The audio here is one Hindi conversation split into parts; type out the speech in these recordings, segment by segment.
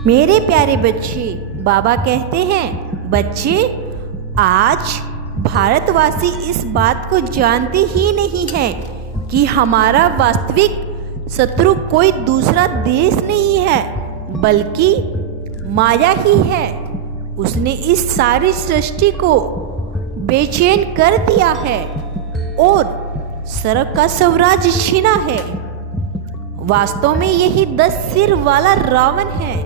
मेरे प्यारे बच्चे, बाबा कहते हैं, बच्चे आज भारतवासी इस बात को जानते ही नहीं हैं कि हमारा वास्तविक शत्रु कोई दूसरा देश नहीं है बल्कि माया ही है। उसने इस सारी सृष्टि को बेचैन कर दिया है और स्वर्ग का स्वराज्य छीना है। वास्तव में यही 10 सिर वाला रावण है।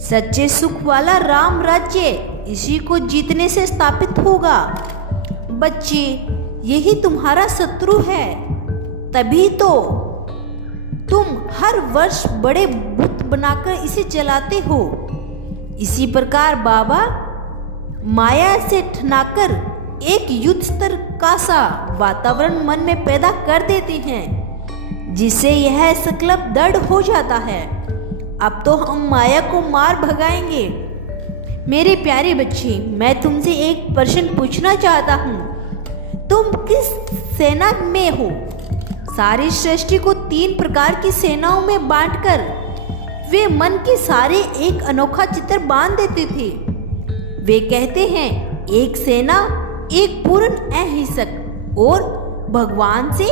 सच्चे सुख वाला राम राज्य इसी को जीतने से स्थापित होगा। बच्चे, यही तुम्हारा शत्रु है, तभी तो तुम हर वर्ष बड़े बुत बनाकर इसे जलाते हो। इसी प्रकार बाबा माया से ठनाकर एक युद्ध स्तर का सा वातावरण मन में पैदा कर देते हैं, जिससे यह संकल्प दृढ़ हो जाता है, अब तो हम माया को मार भगाएंगे। मेरे प्यारे बच्चे, मैं तुमसे एक प्रश्न पूछना चाहता हूँ। तुम किस सेना में हो? सारी सृष्टि को 3 प्रकार की सेनाओं में बांटकर वे मन के सारे एक अनोखा चित्र बांध देते थे। वे कहते हैं, एक सेना एक पूर्ण अहिंसक और भगवान से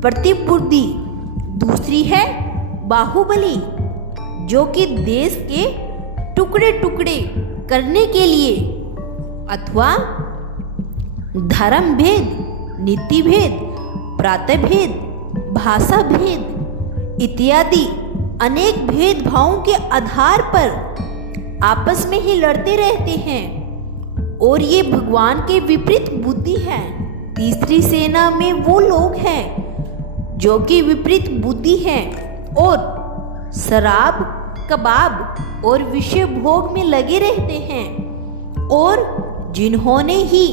प्रतिपूर्ति, दूसरी है बाहुबली जो कि देश के टुकड़े टुकड़े करने के लिए अथवा धर्म भेद, नीति भेद, प्रांत भेद, भाषा भेद इत्यादि अनेक भेदभावों के आधार पर आपस में ही लड़ते रहते हैं और ये भगवान के विपरीत बुद्धि है। तीसरी सेना में वो लोग हैं जो कि विपरीत बुद्धि हैं और शराब, कबाब और विषय भोग में लगे रहते हैं और जिन्होंने ही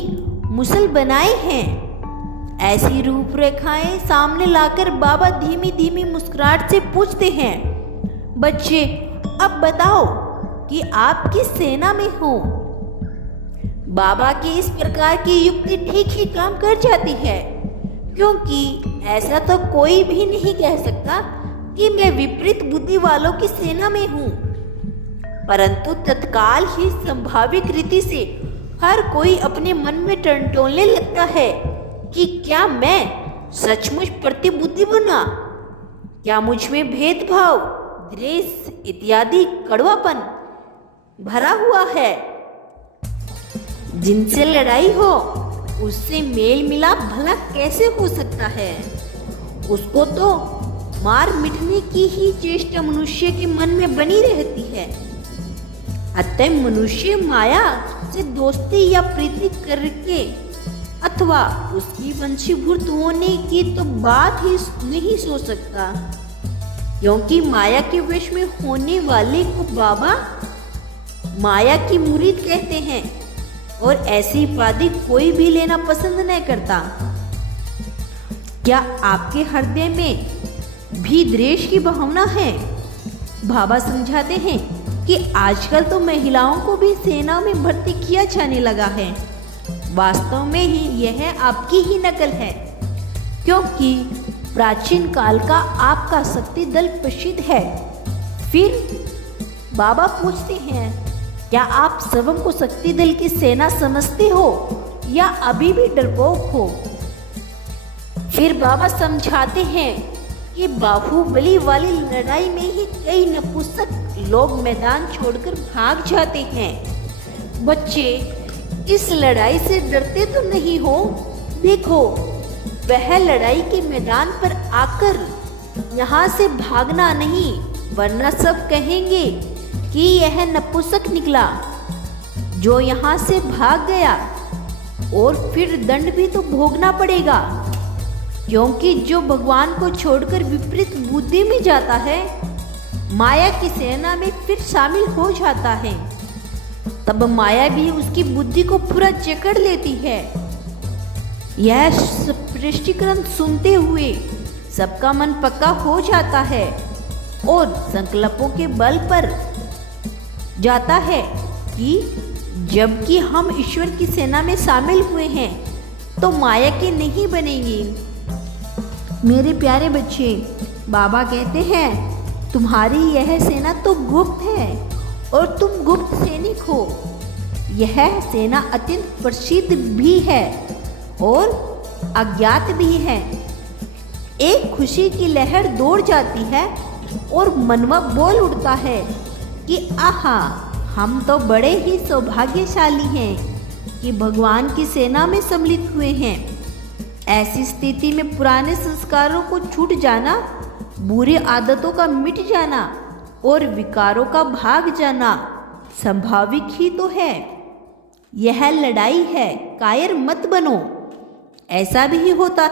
मुसल बनाए हैं। ऐसी रूपरेखाएं सामने लाकर बाबा धीमी धीमी मुस्कुराहट से पूछते हैं, बच्चे अब बताओ कि आप किस सेना में हो? बाबा की इस प्रकार की युक्ति ठीक ही काम कर जाती है, क्योंकि ऐसा तो कोई भी नहीं कह सकता कि मैं विपरीत बुद्धि वालों की सेना में हूँ। परंतु तत्काल ही संभाविक रीति से हर कोई अपने मन में टंटोलने लगता है कि क्या मैं सचमुच प्रतिबुद्धि बना? क्या मुझ में भेदभाव, द्वेष इत्यादि कड़वापन भरा हुआ है? जिनसे लड़ाई हो उससे मेल मिलाप भला कैसे हो सकता है? उसको तो मार मिटने की ही चेष्टा मनुष्य के मन में बनी रहती है। अतः मनुष्य माया से दोस्ती या प्रीति करके अथवा उसकी वंशीभूत होने की तो बात ही नहीं सोच सकता, क्योंकि माया के वश में होने वाले को बाबा माया की मुरीद कहते हैं और ऐसी उपाधि कोई भी लेना पसंद नहीं करता। क्या आपके हृदय में भी द्वेष की भावना है? बाबा समझाते हैं कि आजकल तो महिलाओं को भी सेना में भर्ती किया जाने लगा है। वास्तव में ही यह आपकी ही नकल है, क्योंकि प्राचीन काल का आपका शक्ति दल प्रसिद्ध है। फिर बाबा पूछते हैं, क्या आप स्वयं को शक्ति दल की सेना समझते हो या अभी भी डरपोक हो? फिर बाबा समझाते हैं कि बाहुबली वाली लड़ाई में ही कई नपुंसक लोग मैदान छोड़कर भाग जाते हैं। बच्चे, इस लड़ाई से डरते तो नहीं हो? देखो, वह लड़ाई के मैदान पर आकर यहाँ से भागना नहीं, वरना सब कहेंगे कि यह नपुंसक निकला जो यहाँ से भाग गया, और फिर दंड भी तो भोगना पड़ेगा, क्योंकि जो भगवान को छोड़कर विपरीत बुद्धि में जाता है, माया की सेना में फिर शामिल हो जाता है, तब माया भी उसकी बुद्धि को पूरा जकड़ लेती है। यह स्पष्टीकरण सुनते हुए सबका मन पक्का हो जाता है और संकल्पों के बल पर जाता है कि जबकि हम ईश्वर की सेना में शामिल हुए हैं तो माया के नहीं बनेंगे। मेरे प्यारे बच्चे, बाबा कहते हैं तुम्हारी यह सेना तो गुप्त है और तुम गुप्त सैनिक हो। यह सेना अत्यंत प्रसिद्ध भी है और अज्ञात भी है। एक खुशी की लहर दौड़ जाती है और मनवा बोल उठता है कि आहा, हम तो बड़े ही सौभाग्यशाली हैं कि भगवान की सेना में सम्मिलित हुए हैं। ऐसी स्थिति में पुराने संस्कारों को छूट जाना, बुरी आदतों का मिट जाना और विकारों का भाग जाना संभाविक ही तो है। यह लड़ाई है, कायर मत बनो। ऐसा भी होता